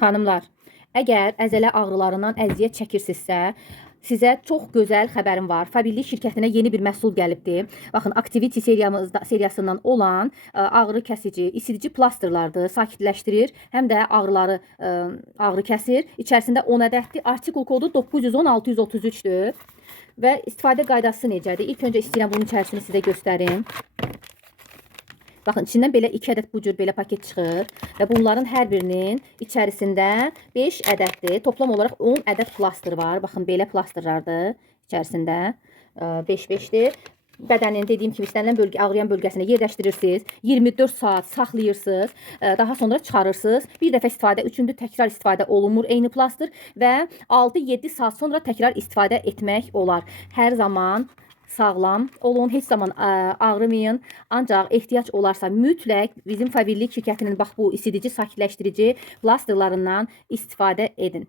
Xanımlar, əgər əzələ ağrılarından əziyyət çəkirsinizsə, sizə çox gözəl xəbərim var. Fabillik şirkətinə yeni bir məhsul gəlibdir. Baxın, Activity seriyasından olan ağrı kəsici, isidici plasterlardır, sakitləşdirir, həm də ağrı kəsir. İçərisində 10 ədəddir. Artikul kodu 910-633-dür. Və istifadə qaydası necədir? İlk öncə istəyirəm bunun içərisini sizə göstərim. Baxın, içindən belə 2 ədəd bu cür belə paket çıxır və bunların hər birinin içərisində 5 ədəddir. Toplam olaraq 10 ədəd plaster var. Baxın, belə plasterlardır içərisində. 5-5-dir. Bədənin dediyim kimi istənilən ağrıyan bölgəsinə yerləşdirirsiniz. 24 saat saxlayırsınız. Daha sonra çıxarırsınız. Bir dəfə istifadə, üçüncü təkrar istifadə olunmur eyni plaster və 6-7 saat sonra təkrar istifadə etmək olar. Hər zaman sağlam olun, heç zaman ağrımayın. Ancaq ehtiyac olarsa mütləq bizim Fabillik şirkətinin bax bu isidici, sakitləşdirici plasterlarından istifadə edin.